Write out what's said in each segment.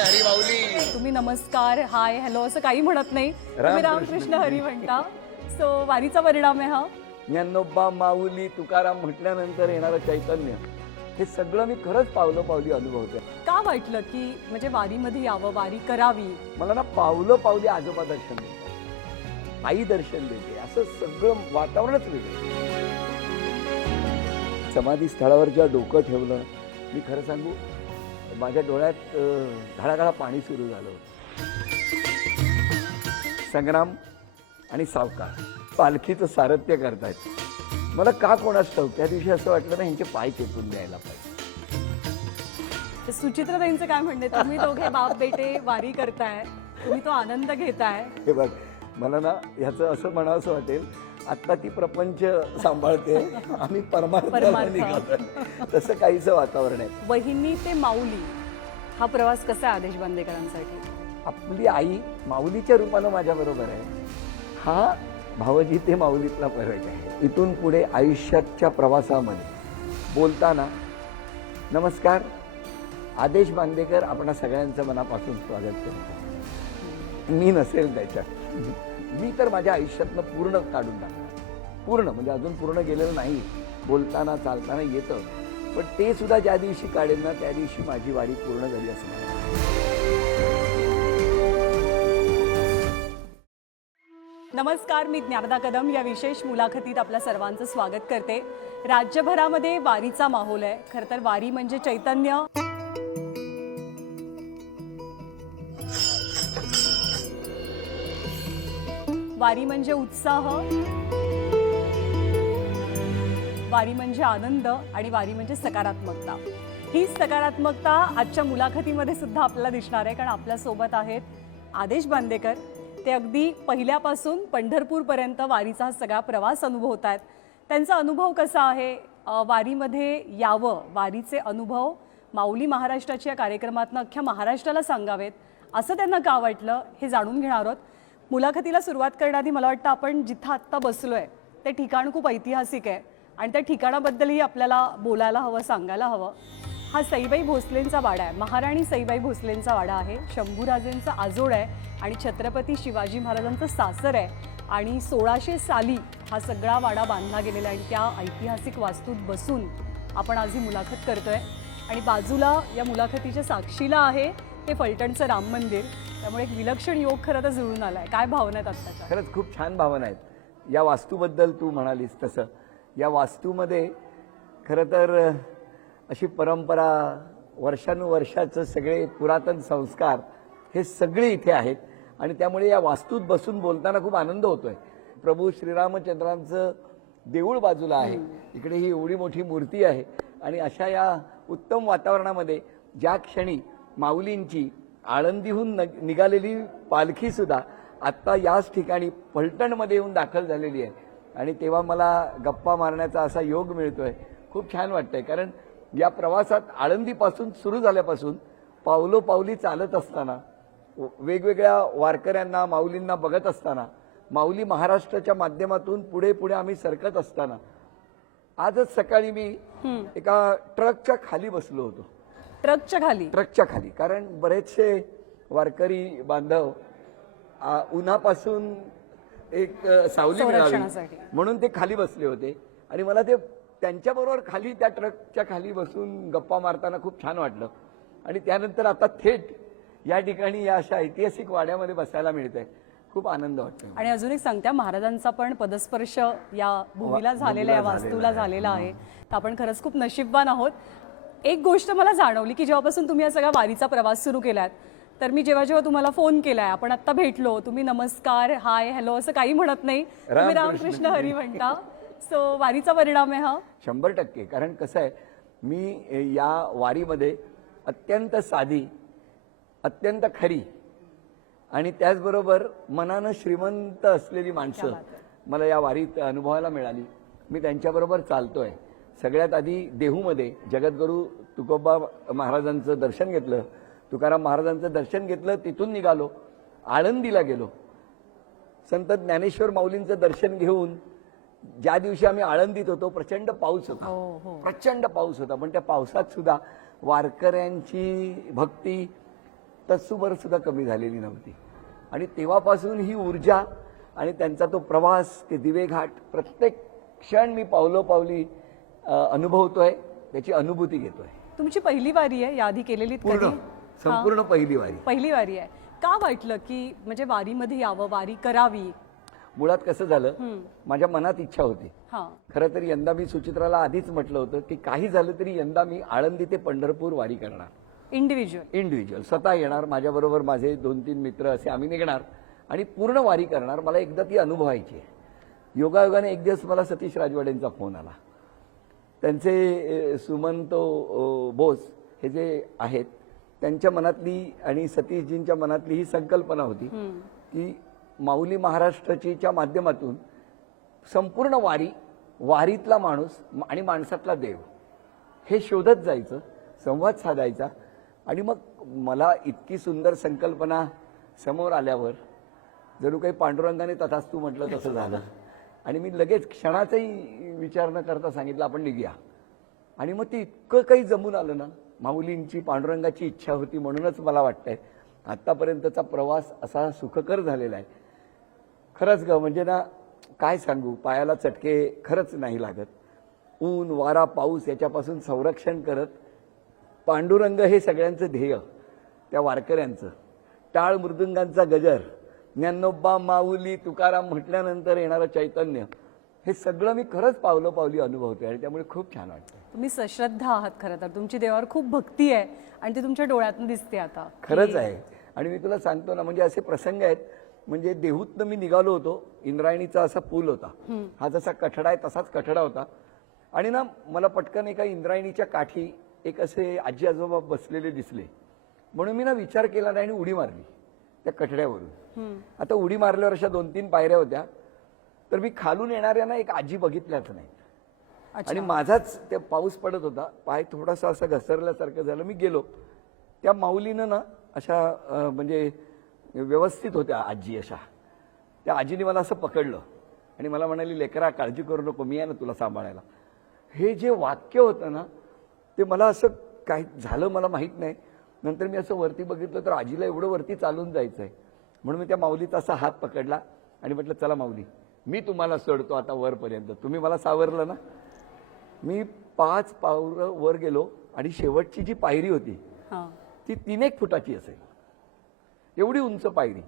हरी माऊली. तुम्ही नमस्कार hi hello असं काही म्हणत नाही, तुम्ही रामकृष्ण हरी म्हणता. सो वारीचा परिणाम आहे हा. ज्ञानोबा माऊली तुकाराम म्हटल्यानंतर येणारं चैतन्य हे सगळं मी खरंच पावलं पावली अनुभवतोय. का वाटलं की म्हणजे वारीमध्ये यावं, वारी करावी? मला ना पावलं पावली आजोबा दर्शन देते, आई दर्शन देते, असं सगळं वातावरणच वेगळं. समाधी स्थळावर जेव्हा डोकं ठेवलं, मी खरं सांगू माझ्या डोळ्यात घळाघळा पाणी सुरू झालं होतं. संग्राम आणि सावकार पालखीचं सारथ्य करतायत. मला का कोणास ठाऊक त्या दिवशी असं वाटलं ना ह्यांचे पाय चेपून द्यायला पाहिजे. सुचित्राताईंचं काय म्हणणे, तुम्ही दोघे बाप बेटे वारी करताय, तुम्ही तो आनंद घेताय. हे बघ, मला ना ह्याचं असं म्हणावंसं वाटेल, आता ती प्रपंच सांभाळते, आम्ही परमार्थाला निघालोय, तसं काहीचं वातावरण आहे. वहिनी ते माऊली हा प्रवास कसा आहे आदेश बांदेकरांसाठी? आपली आई माऊलीच्या रूपानं माझ्या बरोबर आहे, हा भावजी ते माऊलीतला फरक आहे. इथून पुढे आयुष्याच्या प्रवासामध्ये बोलताना नमस्कार, आदेश बांदेकर आपणा सगळ्यांचं मनापासून स्वागत करतो. मी नसेल त्याच्यात, मी तर माझ्या आयुष्यातनं पूर्ण काढून टाकणार, पूर्ण म्हणजे अजून पूर्ण गेलेलं नाही, बोलताना चालताना येतं, पण ते सुद्धा ज्या दिवशी काढेल ना त्या दिवशी माझी वारी पूर्ण झाली असणार. नमस्कार, मी ज्ञानदा कदम या विशेष मुलाखतीत आपल्या सर्वांचं स्वागत करते. राज्यभरामध्ये वारीचा माहोल आहे. खरं तर वारी म्हणजे चैतन्य, वारी म्हणजे उत्साह, वारी म्हणजे आनंद आणि वारी म्हणजे सकारात्मकता. ही सकारात्मकता आजच्या मुलाखतीमध्ये सुद्धा आपल्याला दिसणार आहे, कारण आपल्यासोबत आहेत आदेश बांदेकर. ते अगदी पहिल्यापासून पंढरपूरपर्यंत वारीचा हा सगळा प्रवास अनुभवत आहेत. त्यांचा अनुभव कसा आहे, वारीमध्ये यावं, वारीचे अनुभव माऊली महाराष्ट्राच्या कार्यक्रमातनं अख्ख्या महाराष्ट्राला सांगावेत असं त्यांना का वाटलं हे जाणून घेणार आहोत. मुलाखतीला सुरुवात करण्याआधी मला वाटतं आपण जिथं आत्ता बसलो आहे ते ठिकाण खूप ऐतिहासिक आहे आणि त्या ठिकाणाबद्दलही आपल्याला बोलायला हवं, सांगायला हवं. हा सईबाई भोसलेंचा वाडा आहे, महाराणी सईबाई भोसलेंचा वाडा आहे. शंभूराजेंचा आजोळ आहे आणि छत्रपती शिवाजी महाराजांचं सासर आहे. आणि 1600 साली हा सगळा वाडा बांधला गेलेला आहे आणि त्या ऐतिहासिक वास्तूत बसून आपण आज ही मुलाखत करतोय. आणि बाजूला या मुलाखतीच्या साक्षीला आहे ते फलटणचं राम मंदिर. त्यामुळे एक विलक्षण योग खरं तर जुळून आलाय. काय भावना आहेत आत्ताच्या? खरंच खूप छान भावना आहेत. या वास्तूबद्दल तू म्हणालीस तसं या वास्तूमध्ये खरं तर अशी परंपरा, वर्षानुवर्षाचं सगळे पुरातन संस्कार हे सगळे इथे आहेत आणि त्यामुळे या वास्तूत बसून बोलताना खूप आनंद होतोय. प्रभू श्रीरामचंद्रांचं देऊळ बाजूला आहे, इकडे ही एवढी मोठी मूर्ती आहे आणि अशा या उत्तम वातावरणामध्ये ज्या क्षणी माऊलींची आळंदीहून निघालेली पालखी सुद्धा आत्ता याच ठिकाणी फलटणमध्ये येऊन दाखल झालेली आहे आणि तेव्हा मला गप्पा मारण्याचा असा योग मिळतोय. खूप छान वाटतंय, कारण या प्रवासात आळंदीपासून सुरू झाल्यापासून पावलोपावली चालत असताना, वेगवेगळ्या वारकऱ्यांना माऊलींना बघत असताना, माऊली महाराष्ट्राच्या माध्यमातून पुढे पुढे आम्ही सरकत असताना, आजच सकाळी मी एका ट्रकच्या खाली बसलो होतो. ट्रकच्या खाली कारण बरेचसे वारकरी बांधव उन्हापासून एक सावली मिळावी म्हणून ते खाली बसले होते आणि मला ते त्यांच्याबरोबर खाली त्या ट्रकच्या खाली बसून गप्पा मारताना खूप छान वाटलं. आणि त्यानंतर आता थेट या ठिकाणी या अशा ऐतिहासिक वाड्यामध्ये बसायला मिळतंय, खूप आनंद वाटतो. आणि अजून एक सांगत्या, महाराजांचा पण पदस्पर्श या भूमीला झालेला, या वास्तूला झालेला आहे. तर आपण खरंच खूप नशीबवान आहोत. एक गोष्ट मला जाणवली की जेव्हापासून तुम्ही हा सगळा वारीचा प्रवास सुरू केलात, तर मी जेव्हा जेव्हा तुम्हाला फोन केलाय, आपण आत्ता भेटलो, तुम्ही नमस्कार हाय हॅलो असं काही म्हणत नाही, तुम्ही रामकृष्ण हरी म्हणता. सो वारीचा परिणाम आहे हा 100%. कारण कसं आहे, मी या वारीमध्ये अत्यंत साधी, अत्यंत खरी आणि त्याचबरोबर मनानं श्रीमंत असलेली माणसं मला या वारीत अनुभवायला मिळाली. मी त्यांच्याबरोबर चालतोय. सगळ्यात आधी देहूमध्ये जगद्गुरू तुकोबा महाराजांचं दर्शन घेतलं, तुकाराम महाराजांचं दर्शन घेतलं, तिथून निघालो, आळंदीला गेलो. संत ज्ञानेश्वर माऊलींचं दर्शन घेऊन ज्या दिवशी आम्ही आळंदीत होतो प्रचंड पाऊस होता, प्रचंड पाऊस होता, पण त्या पावसात सुद्धा वारकऱ्यांची भक्ती, तत्सुभर सुद्धा कमी झालेली नव्हती. आणि तेव्हापासून ही ऊर्जा आणि त्यांचा तो प्रवास, ते दिवेघाट, प्रत्येक क्षण मी पावलोपावली अनुभवतोय, त्याची अनुभूती घेतोय. तुमची पहिली वारी आहे याआधी केलेली पूर्ण संपूर्ण पहिली वारी. पहिली वारी आहे. का वाटलं की म्हणजे वारीमध्ये यावं, वारी करावी? मुळात कसं झालं, माझ्या मनात इच्छा होती. हा, खरं तर यंदा मी सुचित्राला आधीच म्हटलं होतं की काही झालं तरी यंदा मी आळंदी ते पंढरपूर वारी करणार. इंडिव्हिज्युअल स्वतः येणार, माझ्याबरोबर माझे 2-3 मित्र असे आम्ही निघणार आणि पूर्ण वारी करणार. मला एकदा ती अनुभवायची आहे. योगायोगाने एक दिवस मला सतीश राजवाडेंचा फोन आला. त्यांचे सुमंत बोस हे जे आहेत त्यांच्या मनातली आणि सतीशजींच्या मनातली ही संकल्पना होती की माऊली महाराष्ट्राच्या माध्यमातून संपूर्ण वारीतला माणूस आणि माणसातला देव हे शोधत जायचं, संवाद साधायचा. आणि मग मला इतकी सुंदर संकल्पना समोर आल्यावर जणू काही पांडुरंगाने तथास्तू म्हटलं तसं झालं. आणि मी लगेच क्षणाचाही विचार न करता सांगितलं आपण निघूया. आणि मग ते इतकं काही जमून आलं ना, माऊलींची पांडुरंगाची इच्छा होती म्हणूनच मला वाटतंय आत्तापर्यंतचा प्रवास असा सुखकर झालेला आहे. खरंच ग, म्हणजे ना काय सांगू, पायाला चटके खरंच नाही लागत. ऊन वारा पाऊस याच्यापासून संरक्षण करत पांडुरंग हे सगळ्यांचं ध्येय, त्या वारकऱ्यांचं. टाळ मृदुंगांचा गजर, ज्ञानोबा माऊली तुकाराम म्हटल्यानंतर येणारं चैतन्य, हे सगळं मी खरंच पावलोपावली अनुभवतोय आणि त्यामुळे खूप छान वाटतं. तुम्ही सश्रद्धा आहात. खरं तर तुमची देवावर खूप भक्ती आहे आणि ती तुमच्या डोळ्यातून दिसते आता. खरंच आहे. आणि मी तुला सांगतो ना, म्हणजे असे प्रसंग आहेत. म्हणजे देहूतनं मी निघालो होतो, इंद्रायणीचा असा पूल होता, हा जसा कठडा आहे तसाच कठडा होता. आणि ना मला पटकन एका इंद्रायणीच्या काठी एक असे आजी आजोबा बसलेले दिसले. म्हणून मी ना विचार केला नाही आणि उडी मारली त्या कठड्यावरून. आता उडी मारल्यावर अशा 2-3 पायऱ्या होत्या, तर मी खालून येणाऱ्या ना एक आजी बघितल्याच नाही. आणि माझाच त्या पाऊस पडत होता, पाय थोडासा असं घसरल्यासारखं झालं. मी गेलो, त्या माऊलीनं ना अशा म्हणजे व्यवस्थित होत्या आजी अशा. त्या आजीने मला असं पकडलं आणि मला म्हणाली, लेकरा काळजी करू नको, मी आहे ना तुला सांभाळायला. हे जे वाक्य होतं ना, ते मला असं काय झालं मला माहीत नाही. नंतर मी असं वरती बघितलं तर आजीला एवढं वरती चालून जायचं आहे. म्हणून मी त्या माऊलीचा असा हात पकडला आणि म्हटलं, चला माऊली, मी तुम्हाला सोडतो आता वरपर्यंत, तुम्ही मला सावरलं ना. मी 5 पावलं वर गेलो आणि शेवटची जी पायरी होती ती 3-1 फुटाची असेल, एवढी उंच पायरी.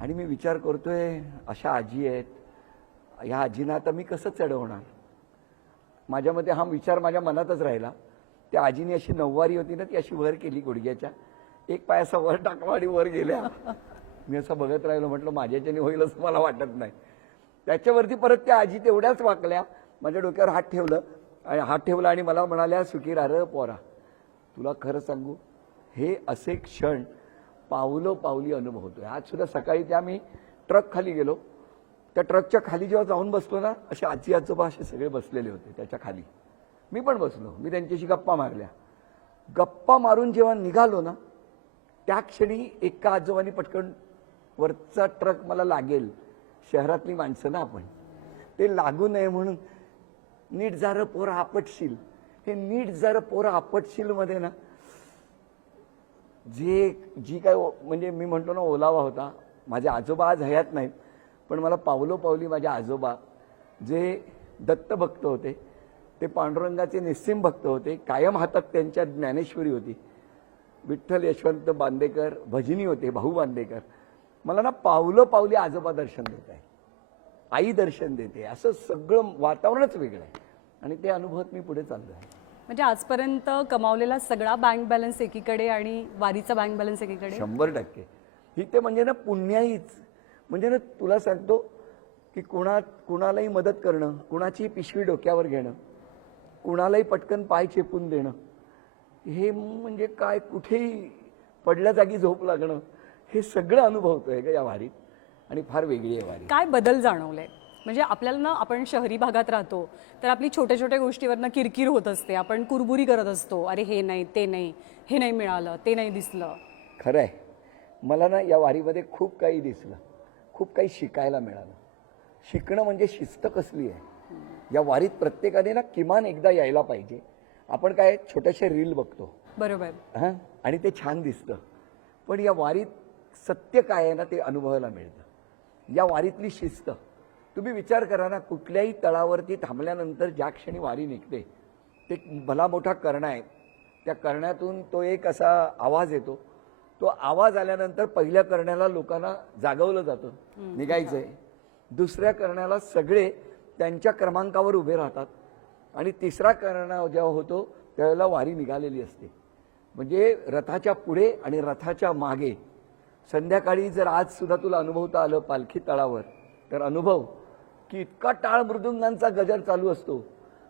आणि मी विचार करतोय, अशा आजी आहेत, ह्या आजींना आता मी कसं चढवणार. माझ्यामध्ये हा विचार माझ्या मनातच राहिला. त्या आजीने अशी नऊवारी होती ना, ती अशी वर केली गुडघ्याच्या, एक पाय असा वर टाकला आणि वर गेल्या. मी असं बघत राहिलो, म्हटलं माझ्याच्याने होईल असं मला वाटत नाही. त्याच्यावरती परत त्या आजी तेवढ्याच वाकल्या, माझ्या डोक्यावर हात ठेवला आणि मला म्हणाल्या, सुखी राह पोरा. तुला खरं सांगू, हे असे क्षण पावलोपावली अनुभवतोय. आज सुद्धा सकाळी त्या मी ट्रक खाली गेलो, त्या ट्रकच्या खाली जेव्हा जाऊन बसलो ना, असे आजी आजोबा असे सगळे बसलेले होते त्याच्या खाली. मी पण बसलो, मी त्यांच्याशी गप्पा मारल्या. गप्पा मारून जेव्हा निघालो ना, त्या क्षणी एका आजोबांनी पटकन, वरचा ट्रक मला लागेल, शहरातली माणसं ना आपण, ते लागू नये म्हणून, नीट जरा पोरं आपटशील, हे नीट जरा पोरं आपटशील मध्ये ना जी काय म्हणजे मी म्हणतो ना ओलावा होता. माझे आजोबा आज हयात नाहीत, पण मला पावलोपावली माझे आजोबा जे दत्तभक्त होते, ते पांडुरंगाचे निस्सिम भक्त होते, कायम हातात त्यांच्या ज्ञानेश्वरी होती. विठ्ठल यशवंत बांदेकर भजनी होते, भाऊ बांदेकर. मला ना पावलोपावली आजोबा दर्शन देत आहे, आई दर्शन देते, असं सगळं वातावरणच वेगळं आहे. आणि ते अनुभवत मी पुढे चाललो आहे. म्हणजे आजपर्यंत कमावलेला सगळा बँक बॅलन्स एकीकडे आणि वारीचा बँक बॅलन्स एकीकडे. 100% ही ते म्हणजे ना पुण्याईच. म्हणजे ना तुला सांगतो की कुणालाही मदत करणं, कुणाची पिशवी डोक्यावर घेणं, कुणालाही पटकन पाय चेपून देणं, हे म्हणजे काय, कुठेही पडल्या जागी झोप लागणं, हे सगळं अनुभवतोय का या वारीत. आणि फार वेगळी आहे वारी. काय बदल जाणवले? म्हणजे आपल्याला ना, आपण शहरी भागात राहतो तर आपली छोट्या छोट्या गोष्टीवरनं किरकिर होत असते, आपण कुरबुरी करत असतो, अरे हे नाही ते नाही, हे नाही मिळालं, ते नाही दिसलं. खरं आहे, मला ना या वारीमध्ये खूप काही दिसलं, खूप काही शिकायला मिळालं. शिकणं म्हणजे शिस्त कसली आहे. या वारीत प्रत्येकाने ना किमान एकदा यायला पाहिजे. आपण काय छोट्याशा रील बघतो, बरोबर, हां, आणि ते छान दिसतं, पण या वारीत सत्य काय आहे ना ते अनुभवायला मिळतं. या वारीतली शिस्त तुम्ही विचार करा ना, कुठल्याही तळावरती थांबल्यानंतर ज्या क्षणी वारी निघते ते भला मोठा करणा आहे, त्या करण्यातून तो एक असा आवाज येतो. तो आवाज आल्यानंतर पहिल्या करण्याला लोकांना जागवलं जातं, निघायचंय. दुसऱ्या करण्याला सगळे त्यांच्या क्रमांकावर उभे राहतात आणि तिसरा करणा जेव्हा होतो त्यावेळेला वारी निघालेली असते. म्हणजे रथाच्या पुढे आणि रथाच्या मागे. संध्याकाळी जर आज सुद्धा तुला अनुभवता आलं पालखी तळावर तर अनुभव की इतका टाळ मृदुंगांचा गजर चालू असतो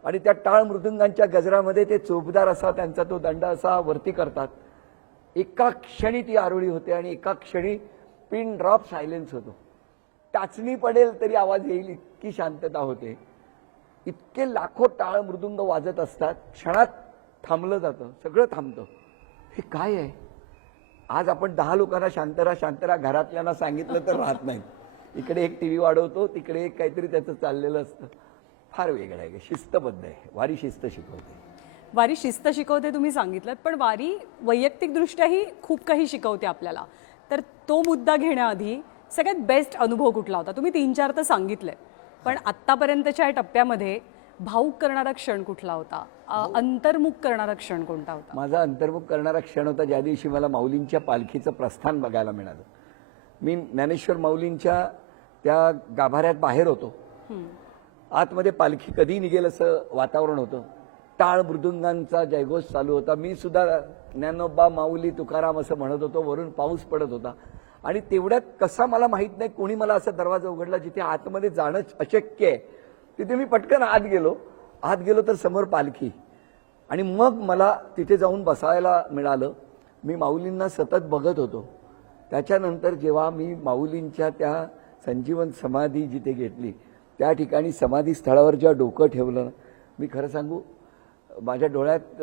आणि त्या टाळ मृदुंगांच्या गजरामध्ये ते चोपदार असा त्यांचा तो दंड असा वरती करतात. एका क्षणी ती आरोळी होते आणि एका क्षणी पिन ड्रॉप सायलेन्स होतो. टाचणी पडेल तरी आवाज येईल इतकी शांतता होते. इतके लाखो टाळ मृदुंग वाजत असतात, क्षणात थांबलं जातं, सगळं थांबतं. हे काय आहे? आज आपण 10 लोकांना शांतरा शांतरा घरातल्यांना सांगितलं तर राहत नाहीत. इकडे एक टीव्ही वाढवतो, तिकडे एक काहीतरी त्याचं चाललेलं असतं. फार वेगळं आहे, शिस्तबद्ध आहे. वारी शिस्त शिकवते. वारी शिस्त शिकवते तुम्ही सांगितलं, पण वारी वैयक्तिकदृष्ट्याही खूप काही शिकवते आपल्याला. तर तो मुद्दा घेण्याआधी सगळ्यात बेस्ट अनुभव कुठला होता? तुम्ही 3-4 तर सांगितले, पण आत्तापर्यंतच्या या टप्प्यामध्ये भावुक करणारा क्षण कुठला होता? अंतर्मुख करणारा क्षण कोणता होता? माझा अंतर्मुख करणारा क्षण होता ज्या दिवशी मला माऊलींच्या पालखीचं प्रस्थान बघायला मिळालं. मी ज्ञानेश्वर माऊलींच्या त्या गाभाऱ्यात बाहेर होतो. आतमध्ये पालखी कधी निघेल असं वातावरण होतं. टाळ मृदुंगांचा जयघोष चालू होता. मी सुद्धा ज्ञानोबा माऊली तुकाराम असं म्हणत होतो. वरून पाऊस पडत होता आणि तेवढ्यात कसा मला माहित नाही कोणी मला असा दरवाजा उघडला जिथे आतमध्ये जाणं अशक्य आहे. तिथे मी पटकन आत गेलो तर समोर पालखी आणि मग मला तिथे जाऊन बसायला मिळालं. मी माऊलींना सतत बघत होतो. त्याच्यानंतर जेव्हा मी माऊलींच्या त्या संजीवन समाधी जिथे घेतली त्या ठिकाणी समाधी स्थळावर जेव्हा डोकं ठेवलं, मी खरं सांगू माझ्या डोळ्यात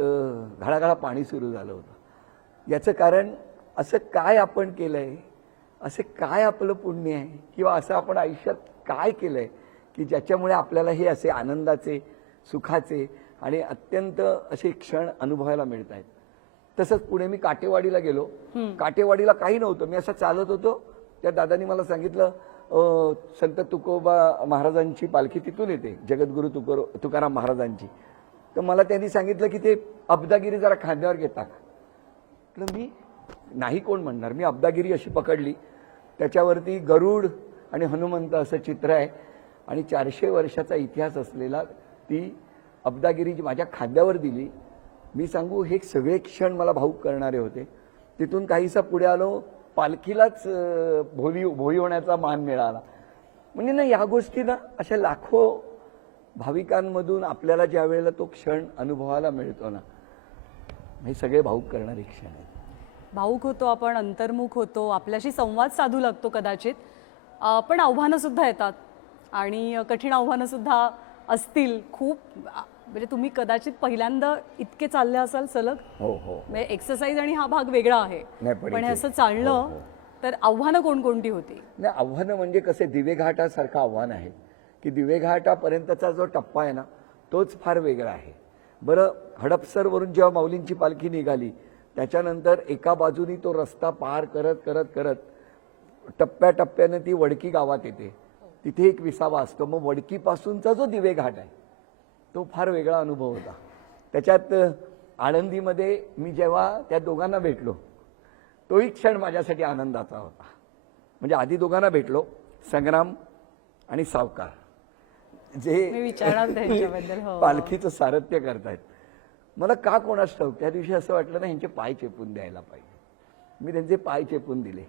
घळाघळा पाणी सुरू झालं होतं. याचं कारण असं काय आपण केलंय, असं काय आपलं पुण्य आहे किंवा असं आपण आयुष्यात काय केलंय की ज्याच्यामुळे आपल्याला हे असे आनंदाचे, सुखाचे आणि अत्यंत असे क्षण अनुभवायला मिळत आहेत. तसंच पुढे मी काटेवाडीला गेलो. काटेवाडीला काही नव्हतं, मी असं चालत होतो. त्या दादांनी मला सांगितलं संत तुकोबा महाराजांची पालखी तिथून येते, जगद्गुरु तुकाराम महाराजांची. तर मला त्यांनी सांगितलं की ते अब्दागिरी जरा खांद्यावर घेतात. तर मी नाही कोण म्हणणार, मी अब्दागिरी अशी पकडली. त्याच्यावरती गरुड आणि हनुमंत असं चित्र आहे आणि 400 वर्षाचा इतिहास असलेला ती अब्दागिरी माझ्या खांद्यावर दिली. मी सांगू हे सगळे क्षण मला भावुक करणारे होते. तिथून काहीसा पुढे आलो, पालखीलाच भोई होण्याचा मान मिळाला. म्हणजे ना या गोष्टी ना अशा लाखो भाविकांमधून आपल्याला ज्या वेळेला तो क्षण अनुभवायला मिळतो ना, हे सगळे भावुक करणारे क्षण आहेत. भावुक होतो आपण, अंतर्मुख होतो, आपल्याशी संवाद साधू लागतो कदाचित. पण आव्हानं सुद्धा येतात आणि कठीण आव्हानं सुद्धा असतील खूप. म्हणजे तुम्ही कदाचित पहिल्यांदा इतके चालले असाल सलग. हो हो. म्हणजे एक्सरसाइज आणि हा भाग वेगळा आहे, पण हे असं चाललं तर आव्हानं कोणकोणती होती? नाही, आव्हानं म्हणजे कसे दिवेघाटासारखं आव्हान आहे की दिवेघाटापर्यंतचा जो टप्पा आहे ना तोच फार वेगळा आहे. बरं, हडपसरवरून जेव्हा माऊलींची पालखी निघाली त्याच्यानंतर एका बाजूनी तो रस्ता पार करत करत करत टप्प्याटप्प्याने ती वडकी गावात येते. तिथे एक विसावा असतो. मग वडकीपासूनचा जो दिवेघाट आहे तो फार वेगळा अनुभव होता. त्याच्यात आळंदीमध्ये मी जेव्हा त्या दोघांना भेटलो तोही क्षण माझ्यासाठी आनंदाचा होता. म्हणजे आधी दोघांना भेटलो, संग्राम आणि सावकार, जे पालखीचं सारथ्य करतायत. मला का कोणास ठाऊक त्या दिवशी असं वाटलं ना ह्यांचे पाय चेपून द्यायला पाहिजे. मी त्यांचे पाय चेपून दिले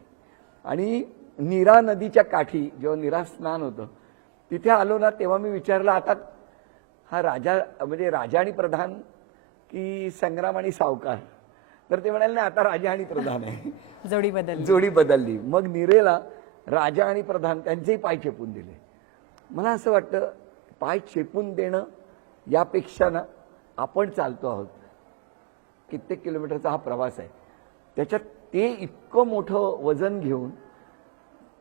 आणि नीरा नदीच्या काठी जेव्हा नीरा स्नान होतं तिथे आलो ना तेव्हा मी विचारलं आता हा राजा म्हणजे राजा आणि प्रधान की संग्राम आणि सावकार? तर ते म्हणाले नाही आता राजा आणि प्रधान आहे. जोडी बदलली. मग नीरेला राजा आणि प्रधान त्यांचेही पाय चेपून दिले. मला असं वाटतं पाय चेपून देणं यापेक्षा ना आपण चालतो आहोत, कित्येक किलोमीटरचा हा प्रवास आहे, त्याच्यात ते इतकं मोठं वजन घेऊन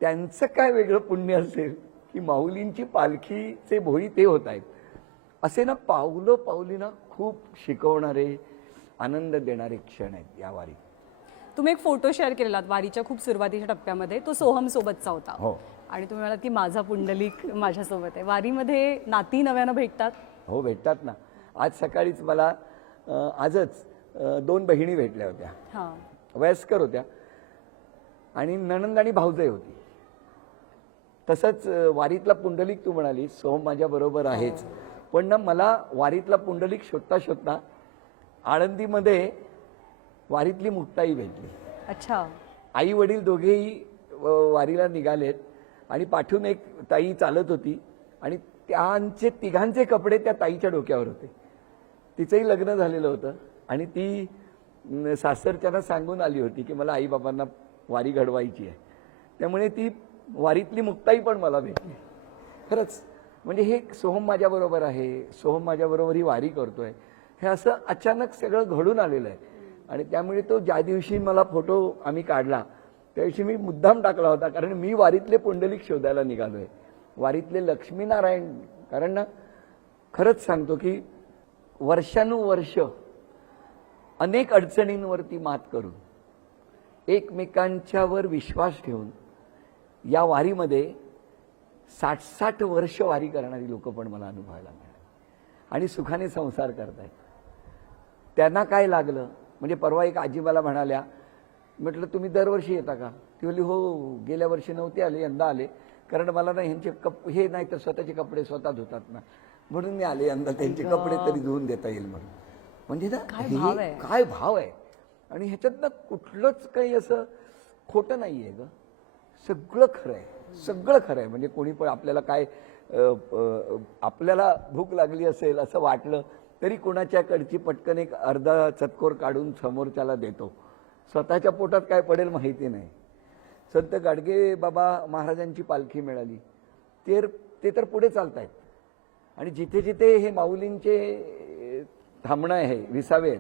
त्यांचं काय वेगळं पुण्य असेल की माऊलींची पालखीचे भोई ते होत आहेत. असे ना पावलं पावलीना खूप शिकवणारे, आनंद देणारे क्षण आहेत या वारीत. तुम्ही एक फोटो शेअर केलेलात वारीच्या खूप सुरुवातीच्या टप्प्यामध्ये, तो सोहम सोबतचा होता. हो आणि तुम्ही म्हणालात की माझा पुंडलिक माझ्यासोबत आहे. वारीमध्ये नाती नव्यानं भेटतात. हो भेटतात ना. आज सकाळीच मला आजच 2 बहिणी भेटल्या होत्या, हां. वयस्कर होत्या आणि नणंद आणि भाऊजाई होती. तसंच वारीतला पुंडलिक तू म्हणाली सोहम माझ्या बरोबर आहेच, पण ना मला वारीतला पुंडलिक शोधता शोधता आळंदीमध्ये वारीतली मुक्ताई भेटली. अच्छा. आई वडील दोघेही वारीला निघालेत आणि पाठून एक ताई चालत होती आणि त्यांचे तिघांचे कपडे त्या ताईच्या डोक्यावर होते. तिचंही लग्न झालेलं होतं आणि ती सासरच्यांना सांगून आली होती की मला आईबाबांना वारी घडवायची आहे. त्यामुळे ती वारीतली मुक्ताई पण मला भेटली. खरंच म्हणजे हे सोहम माझ्याबरोबर आहे, सोहम माझ्याबरोबर ही वारी करतोय, हे असं अचानक सगळं घडून आलेलं आहे. आणि त्यामुळे तो ज्या दिवशी मला फोटो आम्ही काढला त्या दिवशी मी मुद्दाम टाकला होता, कारण मी वारीतले पुंडलिक शोधायला निघालोय, वारीतले लक्ष्मीनारायण. कारण ना खरंच सांगतो की वर्षानुवर्ष अनेक अडचणींवरती मात करून एकमेकांच्यावर विश्वास ठेवून या वारीमध्ये 60-60 वर्ष वारी करणारी लोक पण मला अनुभवायला मिळाली आणि सुखाने संसार करतायत. त्यांना काय लागलं म्हणजे परवा एक आजी मला म्हणाल्या, म्हटलं तुम्ही दरवर्षी येता का? ती म्हणली हो, गेल्या वर्षी नव्हते आले, यंदा आले, कारण मला ना ह्यांचे हे नाही तर स्वतःचे कपडे स्वतः धुतात ना, म्हणून मी आले यंदा, त्यांचे कपडे तरी धुवून देता येईल म्हणून. म्हणजे ना काय भाव आहे. आणि ह्याच्यात ना कुठलंच काही असं खोटं नाहीये ग, सगळं खरं आहे, सगळं खरं आहे. म्हणजे कोणी पण आपल्याला काय आपल्याला भूक लागली असेल असं वाटलं तरी कोणाच्याकडची पटकन एक अर्धा चतकोर काढून समोरच्याला देतो. स्वतःच्या पोटात काय पडेल माहिती नाही. संत गाडगे बाबा महाराजांची पालखी मिळाली, ते तर पुढे चालतायत आणि जिथे जिथे हे माऊलींचे थांबणं आहे, विसावे आहेत,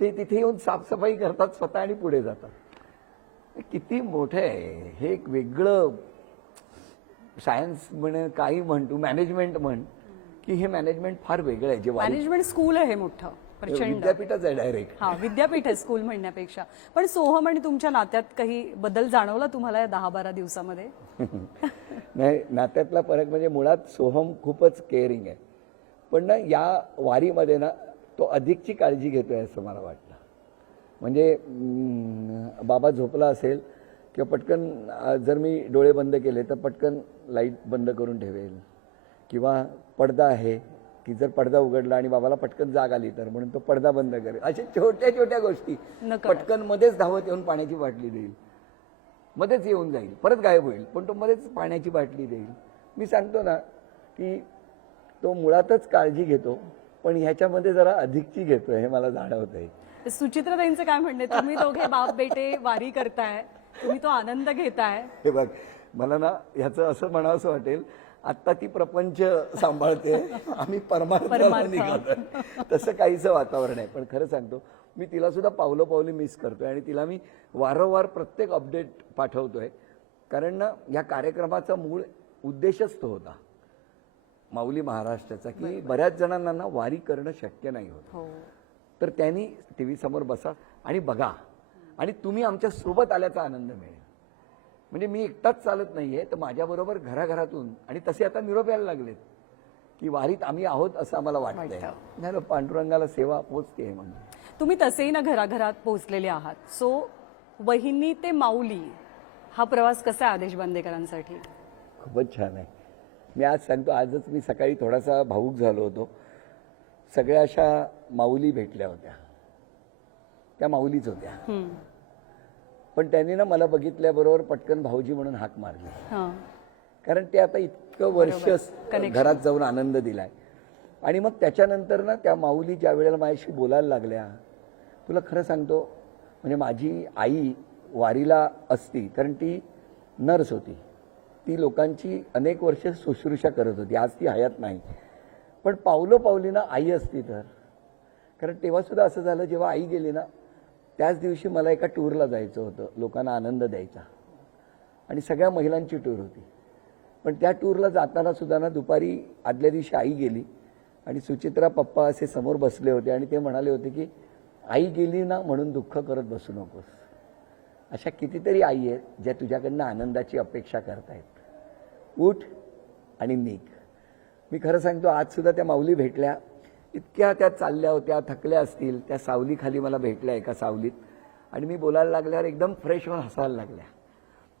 ते तिथे येऊन साफसफाई करतात स्वतः आणि पुढे जातात. किती मोठं आहे हे. एक वेगळं सायन्स म्हण, काही म्हण, तू मॅनेजमेंट म्हण, की हे मॅनेजमेंट फार वेगळं आहे. जे मॅनेजमेंट स्कूल आहे मोठं, प्रचंड विद्यापीठच आहे डायरेक्ट. हा, विद्यापीठ आहे स्कूल म्हणण्यापेक्षा. पण सोहम आणि तुमच्या नात्यात काही बदल जाणवला तुम्हाला या 10-12 दिवसामध्ये? नाही, नात्यातला फरक म्हणजे मुळात सोहम खूपच केअरिंग आहे, पण ना या वारीमध्ये ना तो अधिकची काळजी घेतोय असं मला वाटतं. म्हणजे बाबा झोपला असेल किंवा पटकन जर मी डोळे बंद केले तर पटकन लाईट बंद करून ठेवेल, किंवा पडदा आहे की जर पडदा उघडला आणि बाबाला पटकन जाग आली तर म्हणून तो पडदा बंद करेल. अशा छोट्या छोट्या गोष्टी. पटकन मध्येच धावत येऊन पाण्याची बाटली देईल, मध्येच येऊन जाईल, परत गायब होईल, पण तो मध्येच पाण्याची बाटली देईल. मी सांगतो ना की तो मुळातच काळजी घेतो, पण ह्याच्यामध्ये जरा अधिकची घेतोय हे मला जाणवत आहे. सुचित्राताईंचं काय म्हणणे, तुम्ही दोघे बाप बेटे वारी करताय, तुम्ही तो आनंद घेताय. हे बघ, मला ना ह्याचं असं म्हणावंसं वाटेल, आत्ता ती प्रपंच सांभाळते, आम्ही परमार्थाला निघालोय, तसं काहीचं वातावरण आहे. पण खरं सांगतो, मी तिला सुद्धा पावलोपावली मिस करतोय आणि तिला मी वारंवार प्रत्येक अपडेट पाठवतोय. कारण ना या कार्यक्रमाचा मूळ उद्देशच तो होता माऊली महाराष्ट्राचा, की बऱ्याच जणांना ना वारी करणं शक्य नाही होत. तर त्यांनी टीव्ही समोर बसा आणि बघा, आणि तुम्ही आमच्या सोबत आल्याचा आनंद मिळेल. म्हणजे मी एकटाच चालत नाहीये, तर माझ्याबरोबर घराघरातून, आणि तसे आता निरोप यायला लागलेत की वारीत आम्ही आहोत असं आम्हाला वाटतंय. नाही, पांडुरंगाला सेवा पोचते म्हणून. तुम्ही तसेही ना घराघरात पोहोचलेले आहात. सो वहिनी ते माऊली हा प्रवास कसा आहे आदेश बांदेकरांसाठी? खूपच छान आहे. मी आज सांगतो, आजच मी सकाळी थोडासा भावूक झालो होतो. सगळ्या अशा माऊली भेटल्या होत्या, त्या माऊलीच होत्या, पण त्यांनी ना मला बघितल्याबरोबर पटकन भाऊजी म्हणून हाक मारली. कारण ते आता इतकं वर्ष घरात जाऊन आनंद दिलाय. आणि मग त्याच्यानंतर ना त्या माऊली ज्या वेळेला माझ्याशी बोलायला लागल्या, तुला खरं सांगतो, म्हणजे माझी आई वारीला असती, कारण ती नर्स होती, ती लोकांची अनेक वर्ष शुश्रूषा करत होती, आज ती हयात नाही. पण पावलोपावलीनं आई असती तर, कारण तेव्हा सुद्धा असं झालं, जेव्हा आई गेली ना त्याच दिवशी मला एका टूरला जायचं होतं, लोकांना आनंद द्यायचा, आणि सगळ्या महिलांची टूर होती. पण त्या टूरला जाताना सुद्धा ना दुपारी आदल्या दिवशी आई गेली आणि सुचित्रा पप्पा असे समोर बसले होते आणि ते म्हणाले होते की आई गेली ना म्हणून दुःख करत बसू नकोस. अशा कितीतरी आई आहेत ज्या तुझ्याकडनं आनंदाची अपेक्षा करतायत. उठ आणि निघ. मी खरं सांगतो, आज सुद्धा त्या माऊली भेटल्या, इतक्या त्या चालल्या होत्या, थकल्या असतील, त्या सावलीखाली मला भेटल्या एका सावलीत, आणि मी बोलायला लागल्यावर एकदम फ्रेश होऊन हसायला लागल्या.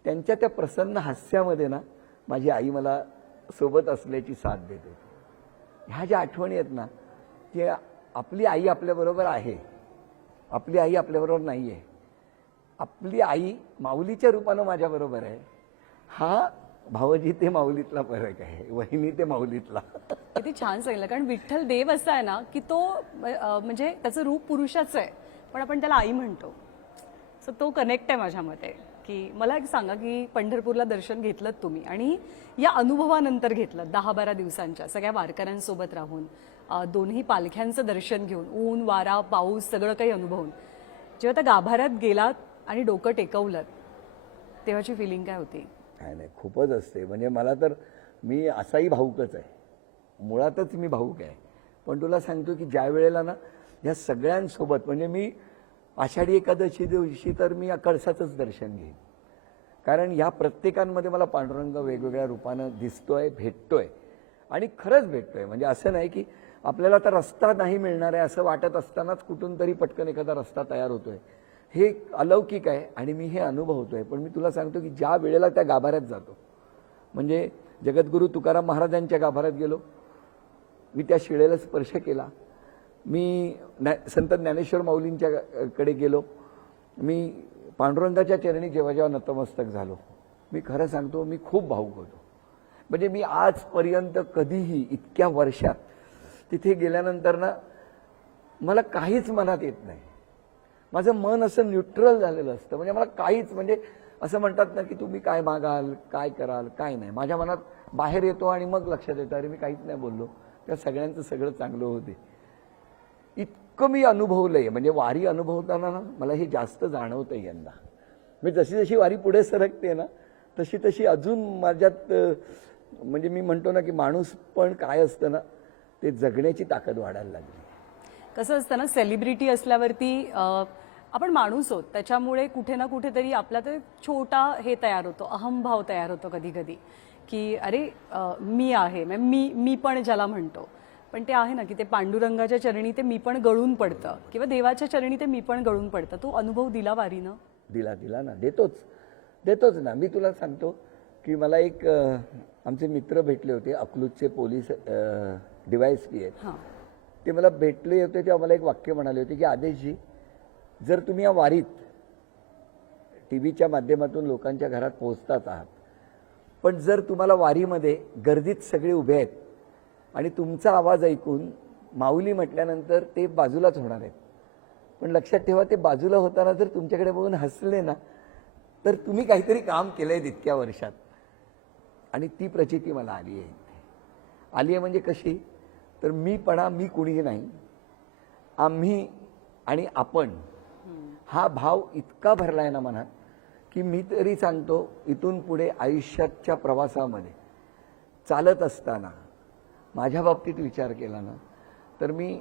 त्यांच्या त्या प्रसन्न हास्यामध्ये ना माझी आई मला सोबत असल्याची साथ देत होती. ह्या ज्या आठवणी आहेत ना, की आपली आई आपल्याबरोबर आहे, आपली आई आपल्याबरोबर नाही आहे, आपली आई माऊलीच्या रूपानं माझ्याबरोबर आहे. हा भावजी ते माऊलीतला फरक आहे, वहिनी ते माऊलीतला. किती छान सांगितलं. कारण विठ्ठल देव असा आहे ना की तो म्हणजे त्याचं रूप पुरुषाचं आहे, पण आपण त्याला आई म्हणतो. सो तो कनेक्ट आहे माझ्या मते. की मला एक सांगा की पंढरपूरला दर्शन घेतलं तुम्ही, आणि या अनुभवानंतर घेतलं 10-12 दिवसांच्या सगळ्या वारकऱ्यांसोबत राहून, दोन्ही पालख्यांचं दर्शन घेऊन, ऊन वारा पाऊस सगळं काही अनुभवून जेव्हा त्या गाभाऱ्यात गेलात आणि डोकं टेकवलं, तेव्हाची फिलिंग काय होती? काय नाही, खूपच असते. म्हणजे मला तर, मी असाही भाऊकच आहे, मुळातच मी भाऊक आहे. पण तुला सांगतो की ज्या वेळेला ना या सगळ्यांसोबत, म्हणजे मी आषाढी एकादशी दिवशी तर मी कळसाचंच दर्शन घेईन, कारण ह्या प्रत्येकांमध्ये मला पांडुरंग वेगवेगळ्या रूपानं दिसतोय, भेटतोय, आणि खरंच भेटतोय. म्हणजे असं नाही की आपल्याला तर रस्ता नाही मिळणार आहे असं वाटत असतानाच कुठून तरी पटकन एखादा रस्ता तयार होतोय. हे अलौकिक आहे आणि मी हे अनुभवतोय. पण मी तुला सांगतो की ज्या वेळेला त्या गाभाऱ्यात जातो, म्हणजे जगद्गुरू तुकाराम महाराजांच्या गाभाऱ्यात गेलो, मी त्या शिळेला स्पर्श केला, मी संत ज्ञानेश्वर माऊलींच्या कडे गेलो, मी पांडुरंगाच्या चरणी जेव्हा जेव्हा नतमस्तक झालो, मी खरं सांगतो मी खूप भावुक होतो. म्हणजे मी आजपर्यंत कधीही इतक्या वर्षात तिथे गेल्यानंतर ना मला काहीच मनात येत नाही. माझं मन असं न्यूट्रल झालेलं असतं. म्हणजे मला काहीच, म्हणजे असं म्हणतात ना की तुम्ही काय मागाल, काय कराल, काय नाही. माझ्या मनात बाहेर येतो आणि मग लक्षात येतं, अरे मी काहीच नाही बोललो, त्या सगळ्यांचं सगळं चांगलं होते. इतकं मी अनुभवलंय. म्हणजे वारी अनुभवताना ना मला हे जास्त जाणवतंय यंदा. मी जशी जशी वारी पुढे सरकते ना, तशी तशी अजून माझ्यात, म्हणजे मी म्हणतो ना की माणूस पण काय असतं ना, ते जगण्याची ताकद वाढायला लागली. कसं असतं ना, सेलिब्रिटी असल्यावरती आपण माणूस आहोत, त्याच्यामुळे कुठे ना कुठेतरी आपला तर छोटा हे तयार होतो, अहंभाव तयार होतो कधी कधी, की अरे मी आहे, मी पण ज्याला म्हणतो. पण ते आहे ना की ते पांडुरंगाच्या चरणी ते मी पण गळून पडतं, किंवा देवाच्या चरणी ते मी पण गळून पडतं. तो अनुभव दिला वारीनं? दिला ना, देतोच ना. मी तुला सांगतो की मला एक आमचे मित्र भेटले होते, अकलूजचे पोलीस DYSP आहेत. ते मला भेटले होते तेव्हा मला एक वाक्य म्हणाले होते की आदेशजी, जर तुम्ही या वारीत टीव्हीच्या माध्यमातून लोकांच्या घरात पोहोचताच आहात, पण जर तुम्हाला वारीमध्ये गर्दीत सगळे उभे आहेत आणि तुमचा आवाज ऐकून माऊली म्हटल्यानंतर ते बाजूलाच होणार आहेत, पण लक्षात ठेवा, ते बाजूला होताना जर तुमच्याकडे बघून हसले ना, तर तुम्ही काहीतरी काम केलंय इतक्या वर्षात. आणि ती प्रचिती मला आली आहे. म्हणजे कशी, तर मी कुणीही नाही, आम्ही आणि आपण, हा भाव इतका भरलाय ना मनात, की मी तरी सांगतो इथून पुढे आयुष्याच्या प्रवासामध्ये चालत असताना माझ्या बाबतीत विचार केला ना, तर मी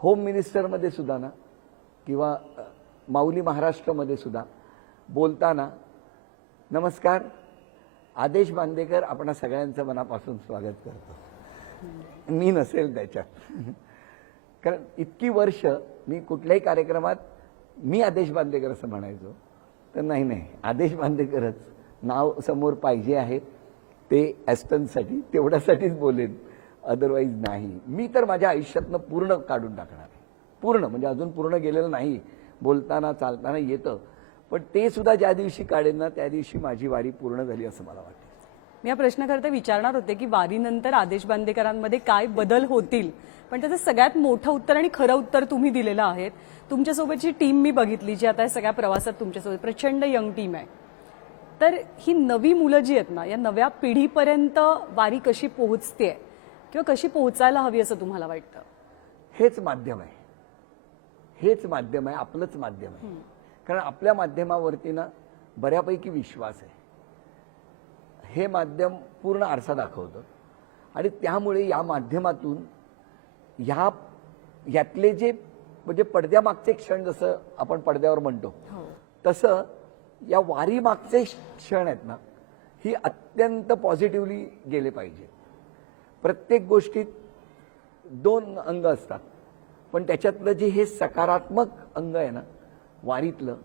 होम मिनिस्टरमध्ये सुद्धा ना, किंवा माऊली महाराष्ट्रामध्ये सुद्धा बोलताना, नमस्कार, आदेश बांदेकर आपणा सगळ्यांचं मनापासून स्वागत करतो. मी नसेल त्याच्यात, कारण इतकी वर्ष मी कुठल्याही कार्यक्रमात मी आदेश बांदेकर असं म्हणायचो, तर नाही, आदेश बांदेकरच नाव समोर पाहिजे आहे, ते ॲस्टनसाठी तेवढ्यासाठीच बोलेन, अदरवाईज नाही. मी तर माझ्या आयुष्यातनं पूर्ण काढून टाकणार आहे, पूर्ण. म्हणजे अजून पूर्ण गेलेलं नाही, बोलताना चालताना येतं, पण ते सुद्धा ज्या दिवशी काढेन ना, त्या दिवशी माझी वारी पूर्ण झाली असं मला वाटतं. मी हा प्रश्न करता विचारणार होते की वारीनंतर आदेश बांदेकरांमध्ये काय बदल होतील, पण त्याचं सगळ्यात मोठं उत्तर आणि खरं उत्तर तुम्ही दिलेलं आहे. तुमच्यासोबतची टीम मी बघितली, जी आता सगळ्या प्रवासात तुमच्यासोबत, प्रचंड यंग टीम आहे. तर ही नवी मुलं जी आहेत ना, या नव्या पिढीपर्यंत वारी कशी पोहोचते किंवा कशी पोहोचायला हवी असं तुम्हाला वाटतं? हेच माध्यम आहे, आपलंच माध्यम आहे. कारण आपल्या माध्यमावरती ना बऱ्यापैकी विश्वास आहे. हे माध्यम पूर्ण आरसा दाखवतं, आणि त्यामुळे या माध्यमातून यातले जे, म्हणजे पडद्यामागचे क्षण जसं आपण पडद्यावर म्हणतो, तसं या वारी मागचे क्षण आहेत ना, ही अत्यंत पॉझिटिव्हली गेले पाहिजे. प्रत्येक गोष्टीत दोन अंग असतात, पण त्याच्यातलं जे हे सकारात्मक अंग आहे ना वारीतलं,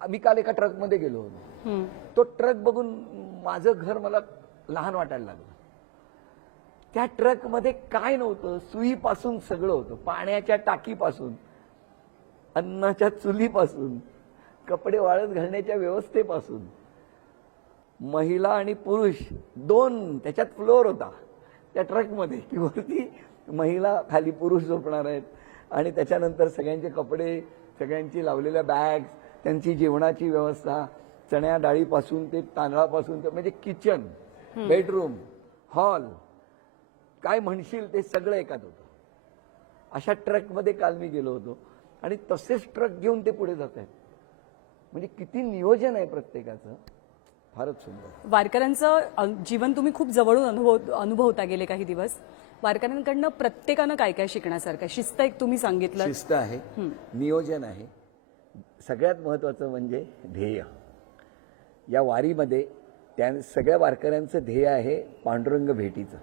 मी काल एका ट्रकमध्ये गेलो होतो. तो ट्रक बघून माझं घर मला लहान वाटायला लागलं. त्या ट्रकमध्ये काय नव्हतं, सुईपासून सगळं होतं, पाण्याच्या टाकीपासून, अन्नाच्या चुलीपासून, कपडे वाळत घालण्याच्या व्यवस्थेपासून. महिला आणि पुरुष दोन, त्याच्यात फ्लोअर होता त्या ट्रकमध्ये, की वरती महिला, खाली पुरुष झोपणार आहेत. आणि त्याच्यानंतर सगळ्यांचे कपडे, सगळ्यांची लावलेल्या बॅग्स, त्यांची जेवणाची व्यवस्था, चण्या डाळीपासून ते तांदळापासून ते, म्हणजे किचन, बेडरूम, हॉल, काय म्हणशील ते सगळं एकात होतं. अशा ट्रकमध्ये काल मी गेलो होतो आणि तसेच ट्रक घेऊन ते पुढे जात आहेत. म्हणजे किती नियोजन आहे प्रत्येकाचं, फारच सुंदर. वारकऱ्यांचं जीवन तुम्ही खूप जवळून अनुभवता गेले काही दिवस. वारकऱ्यांकडनं प्रत्येकानं काय काय शिकण्यासारखं? शिस्त एक तुम्ही सांगितलं, शिस्त आहे, नियोजन आहे, सगळ्यात महत्वाचं म्हणजे ध्येय. या वारीमध्ये त्या सगळ्या वारकऱ्यांचं ध्येय आहे पांडुरंग भेटीचं.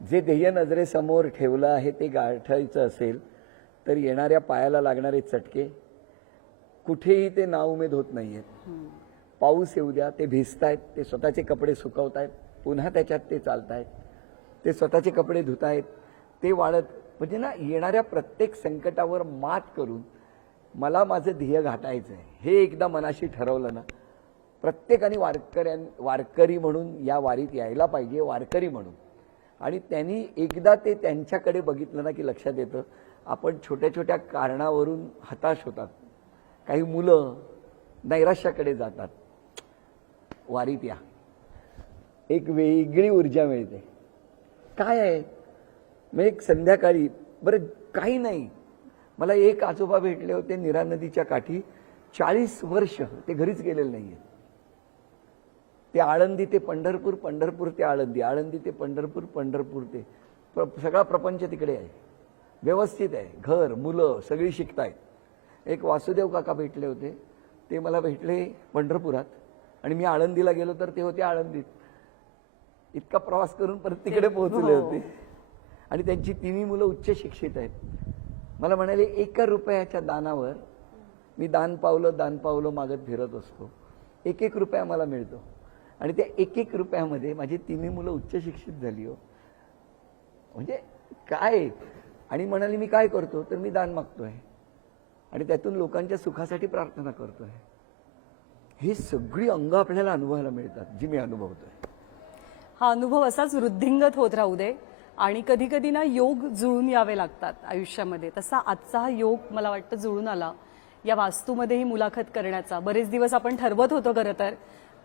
जे ध्येय नजरेसमोर ठेवलं आहे ते गाठायचं असेल तर येणाऱ्या पायाला लागणारे चटके कुठेही ते नाउमेद होत नाहीयेत. पाऊस येऊ द्या, ते भिजतायत, ते स्वतःचे कपडे सुकवतायत, पुन्हा त्याच्यात ते चालतायत, ते स्वतःचे कपडे धुतायत, ते वाळत, म्हणजे ना येणाऱ्या प्रत्येक संकटावर मात करून मला माझं ध्येय गाठायचं आहे हे एकदा मनाशी ठरवलं ना, प्रत्येकाने वारकरी म्हणून या वारीत यायला पाहिजे, वारकरी म्हणून. आणि त्यांनी एकदा ते त्यांच्याकडे बघितलं ना की लक्षात येतं, आपण छोट्या छोट्या कारणावरून हताश होतात. काही मुलं नैराश्याकडे जातात. वारीत या, एक वेगळी ऊर्जा मिळते. काय आहे, मग एक संध्याकाळी, बरं काही नाही, मला एक आजोबा भेटले होते नीरा नदीच्या काठी, 40 वर्ष ते घरीच गेलेले नाहीये. ते आळंदी ते पंढरपूर, पंढरपूर ते आळंदी, आळंदी ते पंढरपूर, पंढरपूर ते सगळा प्रपंच तिकडे आहे, व्यवस्थित आहे, घर, मुलं सगळी शिकतायत. एक वासुदेव काका भेटले होते, ते मला भेटले पंढरपुरात आणि मी आळंदीला गेलो तर ते होते आळंदीत. इतका प्रवास करून परत तिकडे पोहोचले होते. आणि त्यांची तिन्ही मुलं उच्च शिक्षित आहेत. मला म्हणाले 1 रुपयाच्या दानावर मी दान पावलं मागत फिरत असतो, 1 रुपया मला मिळतो. आणि त्या 1 रुपयामध्ये माझी तिन्ही मुलं उच्च शिक्षित झाली हो. म्हणजे काय. आणि म्हणाली मी काय करतो, तर मी दान मागतोय आणि त्यातून लोकांच्या सुखासाठी प्रार्थना करतोय. हे सगळी अंग आपल्याला अनुभवायला मिळतात, जी मी अनुभवतोय. हा अनुभव असाच वृद्धिंगत होत राहू दे. आणि कधी कधी ना योग जुळून यावे लागतात आयुष्यामध्ये. तसा आजचा हा योग मला वाटतं जुळून आला या वास्तूमध्ये ही मुलाखत करण्याचा. बरेच दिवस आपण ठरवत होतो खरं तर,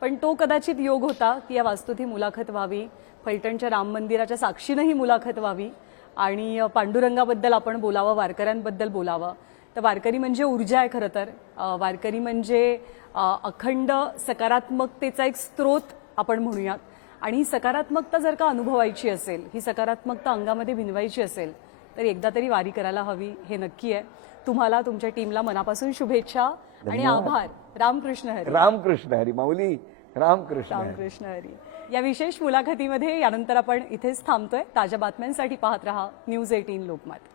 पण तो कदाचित योग होता की या वास्तूत ही मुलाखत व्हावी, फलटणच्या राम मंदिराच्या साक्षीनं ही मुलाखत व्हावी आणि पांडुरंगाबद्दल आपण बोलावं, वारकऱ्यांबद्दल बोलावं. तर वारकरी म्हणजे ऊर्जा आहे खरं तर. वारकरी म्हणजे अखंड सकारात्मकतेचा एक स्रोत आपण म्हणूयात. आणि ही सकारात्मकता जर का अनुभवायची असेल, ही सकारात्मकता अंगामध्ये भिनवायची असेल तर एकदा तरी वारी करायला हवी, हे नक्की आहे. तुम्हाला, तुमच्या टीमला मनापासून शुभेच्छा आणि आभार. रामकृष्ण हरी. रामकृष्ण हरी माऊली, रामकृष्ण हरी. रामकृष्ण हरी. या विशेष मुलाखतीमध्ये यानंतर आपण इथेच थांबतोय. ताज्या बातम्यांसाठी पाहत रहा न्यूज 18 लोकमत.